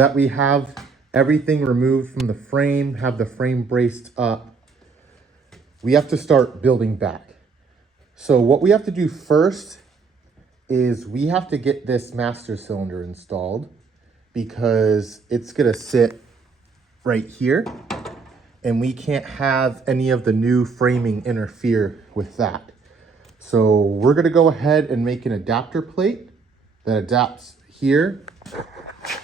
that we have everything removed from the frame, have the frame braced up, we have to start building back. So what we have to do first is we have to get this master cylinder installed because it's gonna sit right here and we can't have any of the new framing interfere with that. So we're gonna go ahead and make an adapter plate that adapts here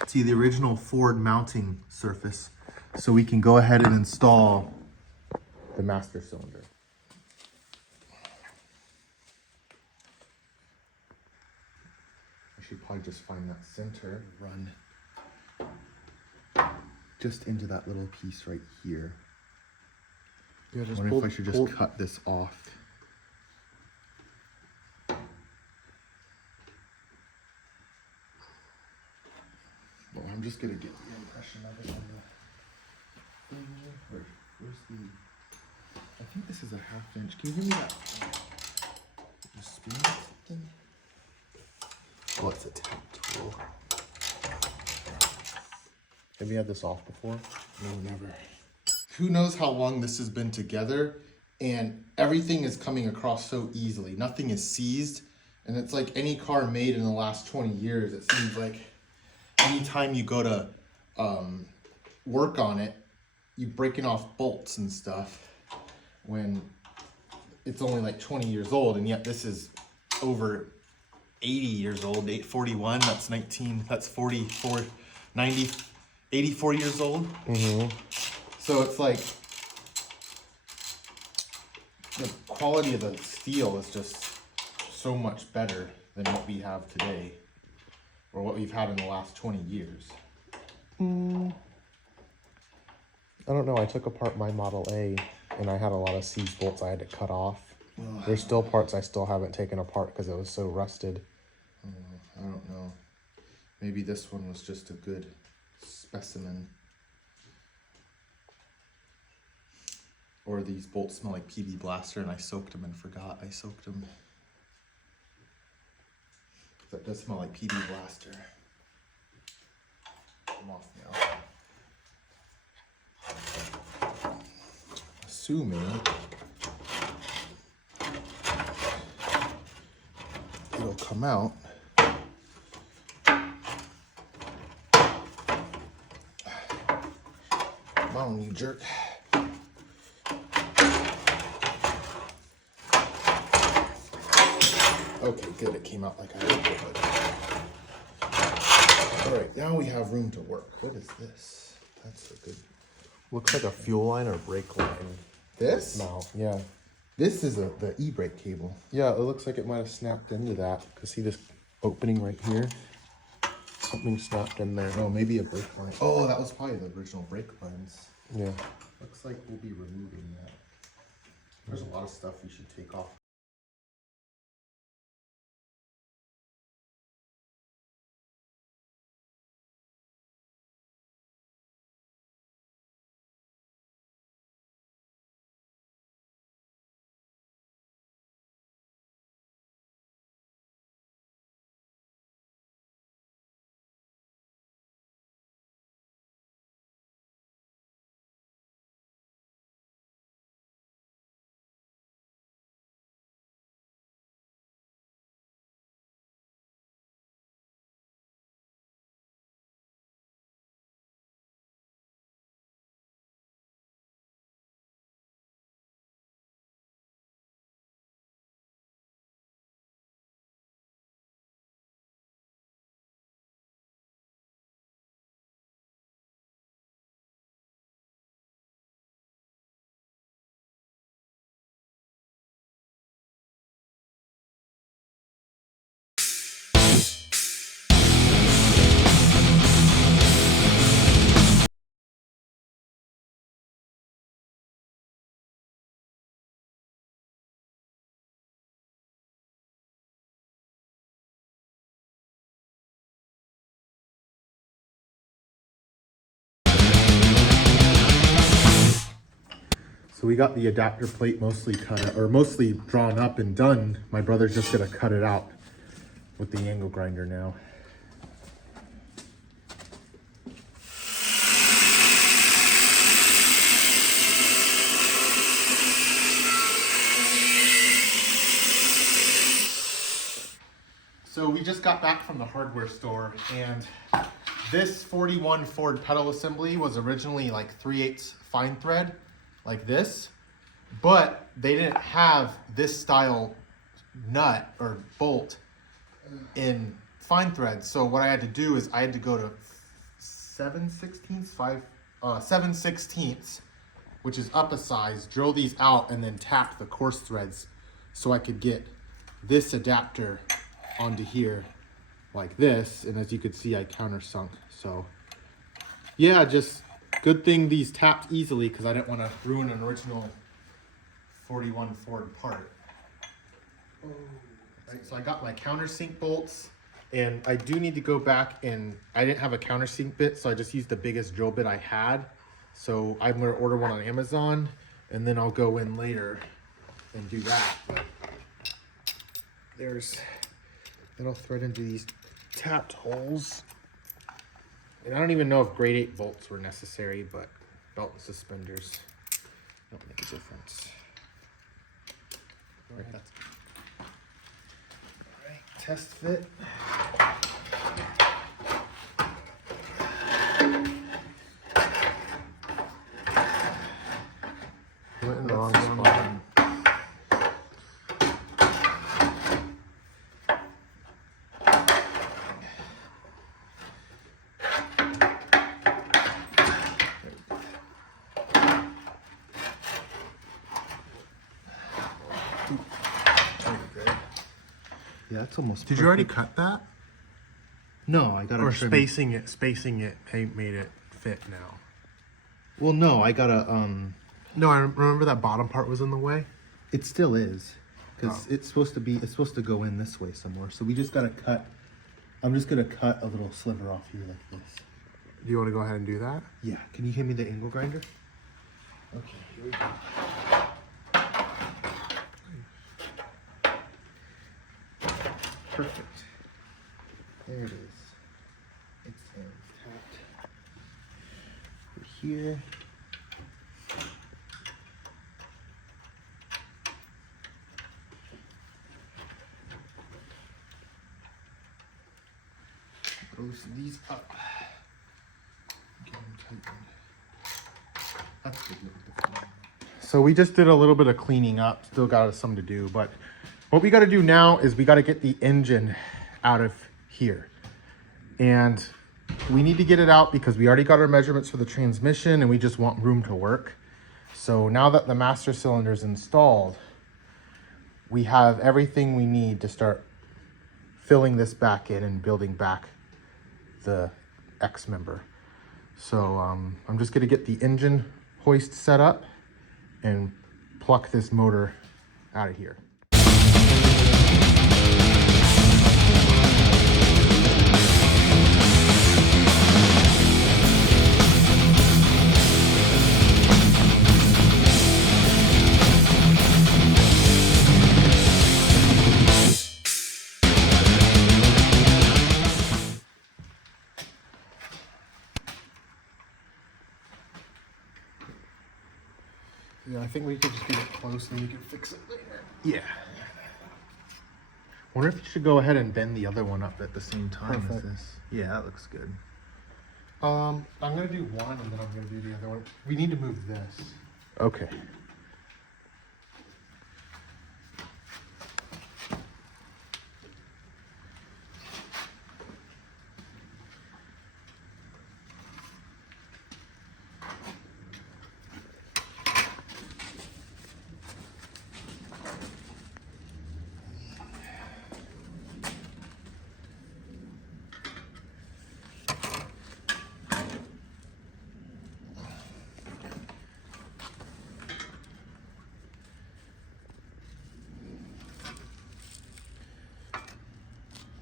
to the original Ford mounting surface so we can go ahead and install the master cylinder. I should probably just find that center, run just into that little piece right here. Yeah, I wonder if I should just cut this off. Well, I'm just gonna get the impression of it on the thing. Where's the? I think this is a 1/2 inch. Can you give me that? The spoon or something? Oh, it's a tap tool. Have you had this off before? No, never. Who knows how long this has been together, and everything is coming across so easily. Nothing is seized, and it's like any car made in the last 20 years. It seems like anytime you go to work on it, you're breaking off bolts and stuff when it's only like 20 years old, and yet this is over 80 years old. 841, that's 19, that's 44, 90, 84 years old. Mm-hmm. So it's like the quality of the steel is just so much better than what we have today, or what we've had in the last 20 years. I don't know. I took apart my Model A and I had a lot of seized bolts I had to cut off. There's still parts I still haven't taken apart because it was so rusted. I don't know. Maybe this one was just a good specimen. Or these bolts smell like PB Blaster and I soaked them and forgot I soaked them. That does smell like PB Blaster. I'm off now. Assuming it'll come out. Come on, you jerk. Okay, good, it came out like I hoped it would. All right, now we have room to work. What is this? That's a good... Looks like a fuel line or brake line. This? No, yeah. This is the e-brake cable. Yeah, it looks like it might have snapped into that. Cause see this opening right here? Something snapped in there. Oh, maybe a brake line. Oh, that was probably the original brake lines. Yeah. Looks like we'll be removing that. There's a lot of stuff we should take off. So we got the adapter plate mostly cut, or mostly drawn up and done. My brother's just gonna cut it out with the angle grinder now. So we just got back from the hardware store, and this 41 Ford pedal assembly was originally like 3/8 fine thread, like this, but they didn't have this style nut or bolt in fine thread. So what I had to do is I had to go to 7/16, which is up a size, drill these out, and then tap the coarse threads so I could get this adapter onto here like this. And as you could see, I countersunk. So yeah, just good thing these tapped easily because I didn't want to ruin an original 41 Ford part. Right, so I got my countersink bolts, and I do need to go back, and I didn't have a countersink bit, so I just used the biggest drill bit I had. So I'm going to order one on Amazon, and then I'll go in later and do that. But it'll thread into these tapped holes. And I don't even know if grade 8 bolts were necessary, but belt and suspenders don't make a difference. All right, that's good. All right, test fit. Went in the wrong spot. Yeah, that's almost Did you already cut that? No, I got Or to spacing it made it fit now? Well, no, I got to No, I remember that bottom part was in the way. it still is, because it's supposed to go in this way somewhere. So we just got to cut. I'm just gonna cut a little sliver off here like this. Do you want to go ahead and do that? Yeah, can you hand me the angle grinder? Okay, here we go. Perfect. There it is. It's tapped over here. Loosen these up. Get them tightened. That's good. So we just did a little bit of cleaning up. Still got some to do, but what we got to do now is we got to get the engine out of here. And we need to get it out because we already got our measurements for the transmission and we just want room to work. So now that the master cylinder is installed, we have everything we need to start filling this back in and building back the X member. So I'm just gonna get the engine hoist set up and pluck this motor out of here. Yeah, I think we could just get it close and we can fix it later. Yeah. Wonder if you should go ahead and bend the other one up at the same time as this. Yeah, that looks good. I'm gonna do one and then I'm gonna do the other one. We need to move this. Okay.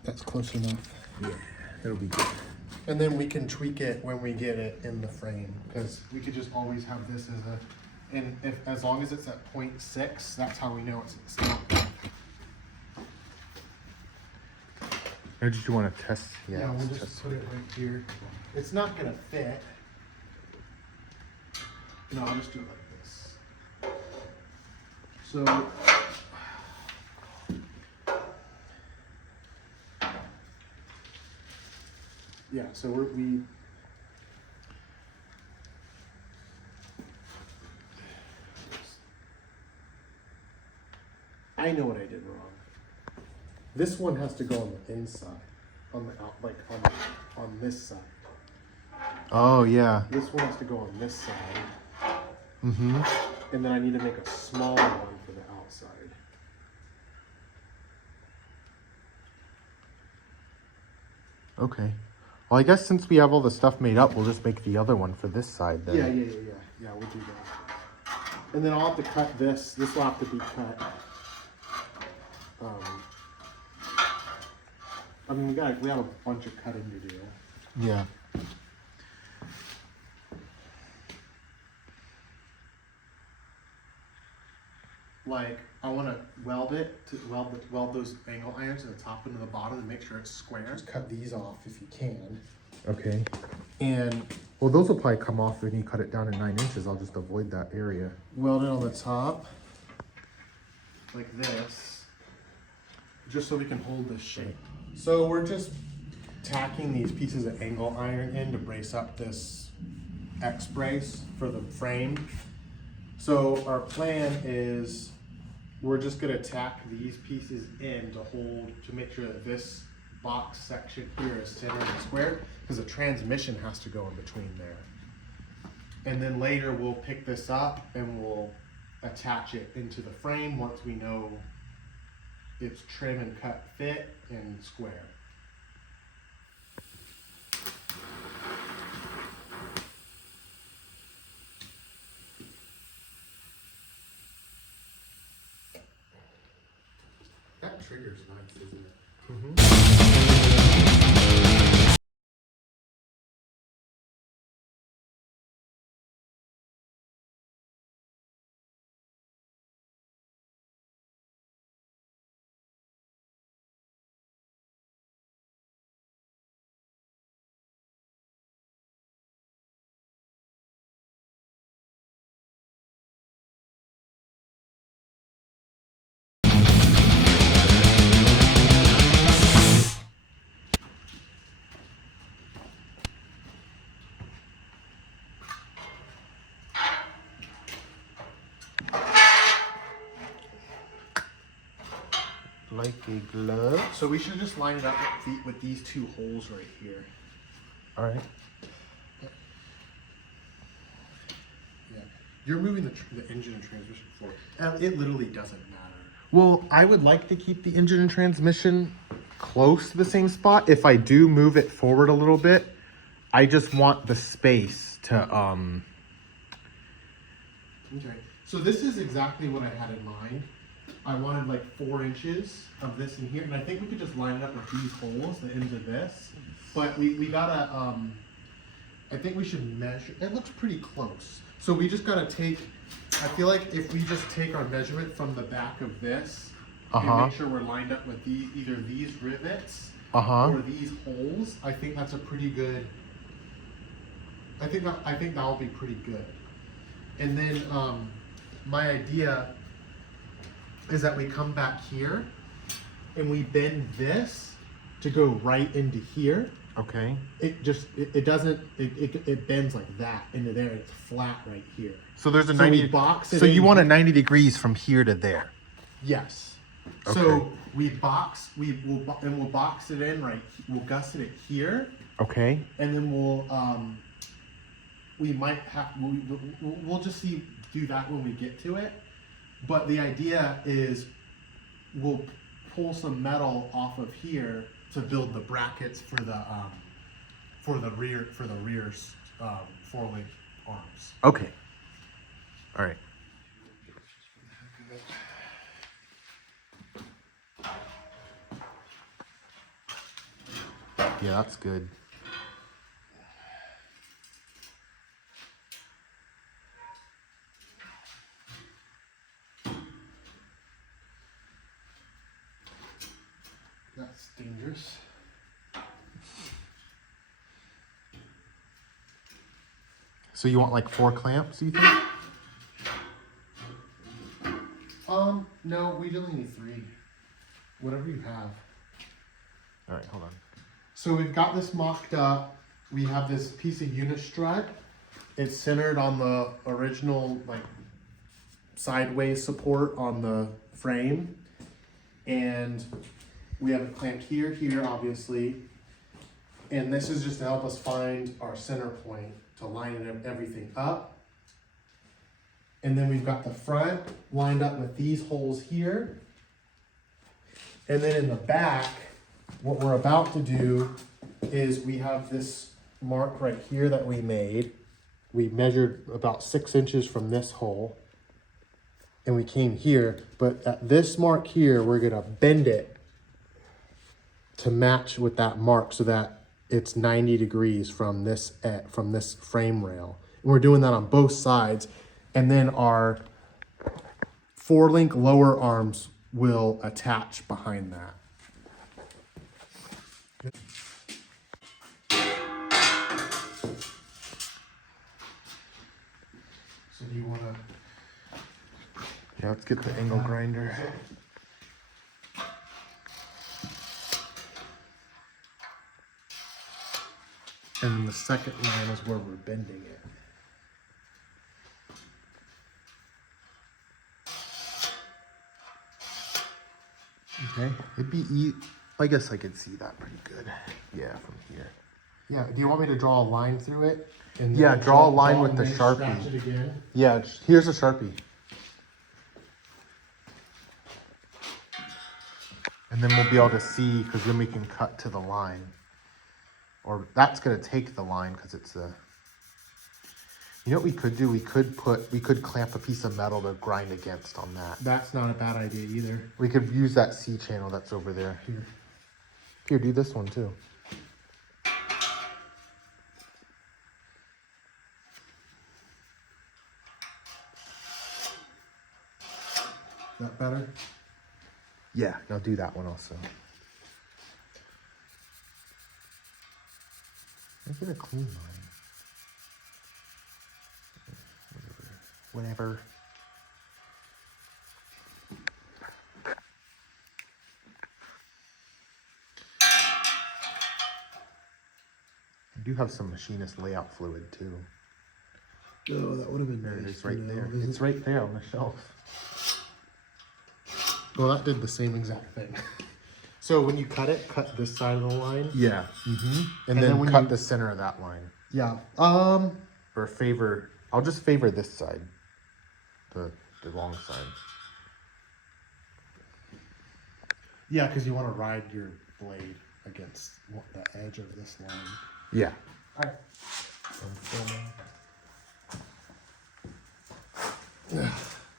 That's close enough. Yeah, It'll be good. and then we can tweak it when we get it in the frame because we could just always have this as a, and if as long as it's at 0.6, that's how we know it's not. Or did you want to test? Yeah, we'll let's just put it right here. It's not gonna fit. No, I'll just do it like this. So Yeah, so we I know what I did wrong. This one has to go on the inside, on the out, like on this side. Oh, yeah. This one has to go on this side. Mm-hmm. And then I need to make a smaller one for the outside. Okay. Well, I guess since we have all the stuff made up, we'll just make the other one for this side then. Yeah, we'll do that. And then I'll have to cut this. This will have to be cut. I mean, we have a bunch of cutting to do. Yeah. Like, I want to weld it, to weld those angle irons to the top and to the bottom and make sure it's square. Just cut these off if you can. Okay. And Well, those will probably come off when you cut it down to 9 inches. I'll just avoid that area. weld it on the top, like this, just so we can hold this shape. So we're just tacking these pieces of angle iron in to brace up this X brace for the frame. So our plan is we're just gonna tack these pieces in to hold, to make sure that this box section here is centered and square, because the transmission has to go in between there. And then later we'll pick this up and we'll attach it into the frame once we know it's trim and cut fit and square. That trigger's nice, isn't it? Like a glove. So we should just line it up with these two holes right here. All right. Yeah, you're moving the engine and transmission forward. It literally doesn't matter. Well, I would like to keep the engine and transmission close to the same spot. If I do move it forward a little bit, I just want the space to Okay, so this is exactly what I had in mind. I wanted like 4 inches of this in here, and I think we could just line it up with these holes, the ends of this. But we gotta, I think we should measure, it looks pretty close. So we just gotta take, I feel like if we just take our measurement from the back of this, and make sure we're lined up with these, either these rivets or these holes, I think that's a pretty good, I think that'll be pretty good. And then my idea is that we come back here and we bend this to go right into here. Okay. It bends like that into there. It's flat right here. So there's a So 90. we box it So you in. want a 90 degrees from here to there. Yes. Okay. So we'll box it in right. We'll gusset it here, Okay. and then we'll just do that when we get to it. But the idea is we'll pull some metal off of here to build the brackets for the rear four-link arms. Okay. All right. Yeah, that's good. That's dangerous. So you want like 4 clamps, you think? No, we only need 3. Whatever you have. All right, hold on. So we've got this mocked up. We have this piece of unistrut. It's centered on the original like sideways support on the frame. And we have it clamped here, obviously. And this is just to help us find our center point to line everything up. And then we've got the front lined up with these holes here. And then in the back, what we're about to do is we have this mark right here that we made. We measured about 6 inches from this hole. And we came here, but at this mark here, we're gonna bend it to match with that mark so that it's 90 degrees from this frame rail. And we're doing that on both sides. And then our 4-link lower arms will attach behind that. So do you want to? Yeah, let's get the angle grinder. And then the second line is where we're bending it. Okay, it'd be I guess I could see that pretty good. Yeah, from here. Yeah, do you want me to draw a line through it? And Yeah, then draw a line with and the then Sharpie. scratch it again? Yeah, here's a Sharpie. And then we'll be able to see, because then we can cut to the line. Or that's gonna take the line because it's a, you know what we could do? We could clamp a piece of metal to grind against on that. That's not a bad idea either. We could use that C channel that's over there. Here, do this one too. Is that better? Yeah, now do that one also. Make it a clean line. Whatever. I do have some machinist layout fluid too. Oh, that would have been There nice. it is, right you know, there. isn't It's right there on the shelf. Well, that did the same exact thing. So when you cut it, cut this side of the line. Yeah. Mm-hmm. And then then when cut you- the center of that line. Yeah. Or favor. I'll just favor this side. The long side. Yeah, because you want to ride your blade against the edge of this line. Yeah. All right.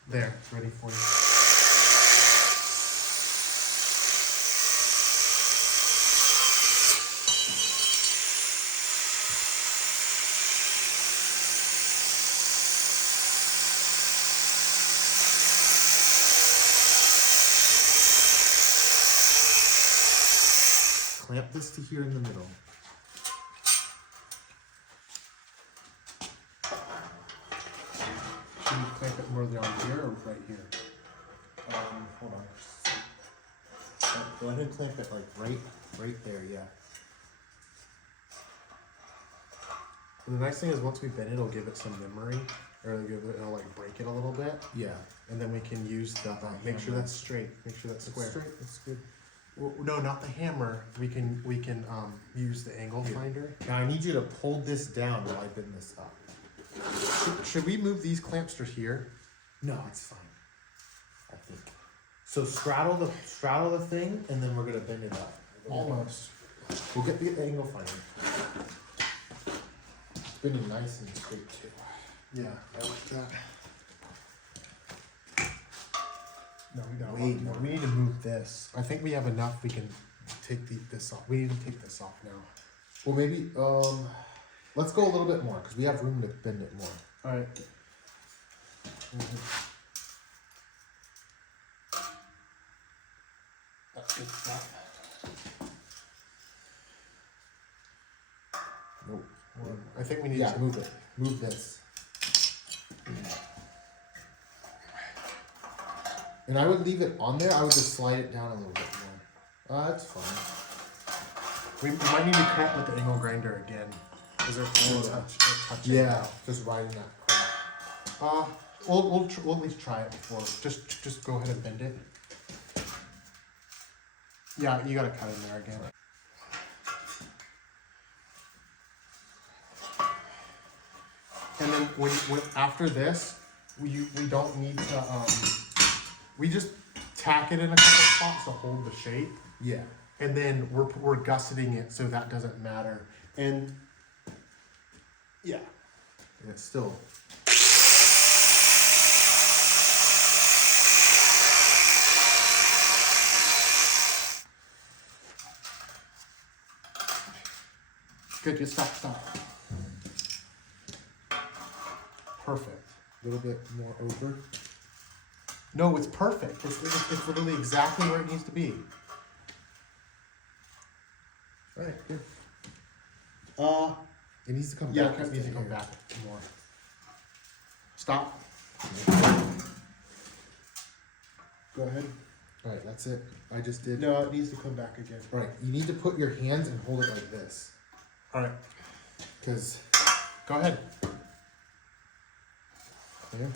There, it's ready for you. Clamp this to here in the middle. Should you clamp it more down here or right here? Hold on. Go ahead and clamp it like right there, yeah. And the nice thing is once we bend it, it'll give it some memory, or it'll like break it a little bit, Yeah. and then we can use the make sure that's straight, make sure that's square. Straight, that's good. Well, no, not the hammer. We can use the angle finder. Now I need you to pull this down while I bend this up. Should we move these clamps to here? No, it's fine. I think. So straddle the thing, and then we're gonna bend it up. Almost. We'll get the angle finder. It's bending nice and straight too. Yeah, I like that. No, we got Way more. more. We need to move this. I think we have enough. We can take this off. We need to take this off now. Well, maybe let's go a little bit more because we have room to bend it more. All right. That's good stuff. Nope. I think we need Yeah, to move it. Move this. And I would leave it on there. I would just slide it down a little bit more. That's fine. We might need to cut with the angle grinder again. Is there touch Yeah, just riding that. We'll at least try it before. Just go ahead and bend it. Yeah, you gotta cut in there again. And then when after this, we don't need to we just tack it in a couple spots to hold the shape. Yeah. And then we're gusseting it so that doesn't matter. And yeah. And it's still. Good, just stop. Perfect. A little bit more over. No, it's perfect. It's literally exactly where it needs to be. All right, good. It needs to come Yeah, back. it needs to come back more. Stop. Go ahead. All right, that's it. I just did. No, it needs to come back again. All right, you need to put your hands and hold it like this. All right, Because. go ahead. Yeah,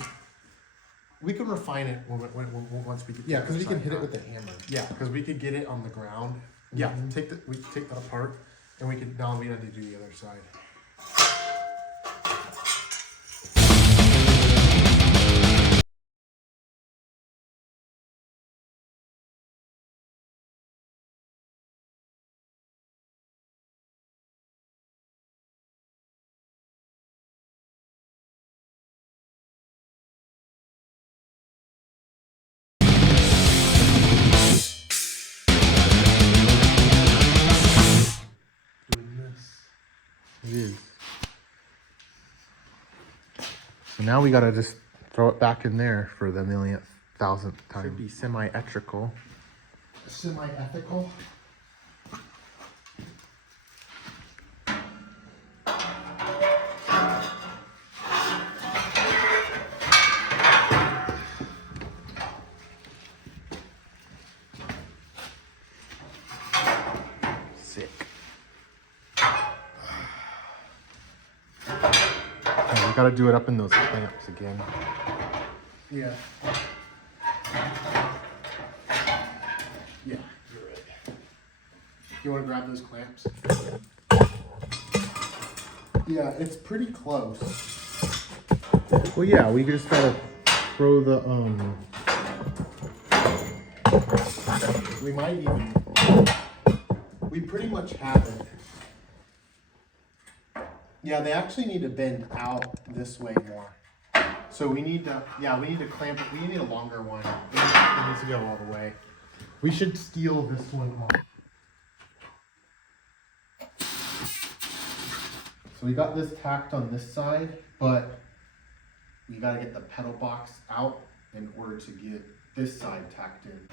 We can refine it once we get. yeah, because we can hit it with the hammer. Yeah, because we could get it on the ground. Yeah, we can take that apart, and we need to do the other side. Doing this. It is. So now we gotta just throw it back in there for the millionth, thousandth time. Should be semi-etrical. Semi-ethical. Sick. Okay, we gotta do it up in those clamps again. Yeah. Yeah, you're right. You want to grab those clamps? Yeah, it's pretty close. Well, yeah, we just gotta throw the We might even. We pretty much have it. Yeah, they actually need to bend out this way more. So we need to, we need to clamp it. We need a longer one. It needs to go all the way. We should steal this one off. So we got this tacked on this side, but we gotta get the pedal box out in order to get this side tacked in.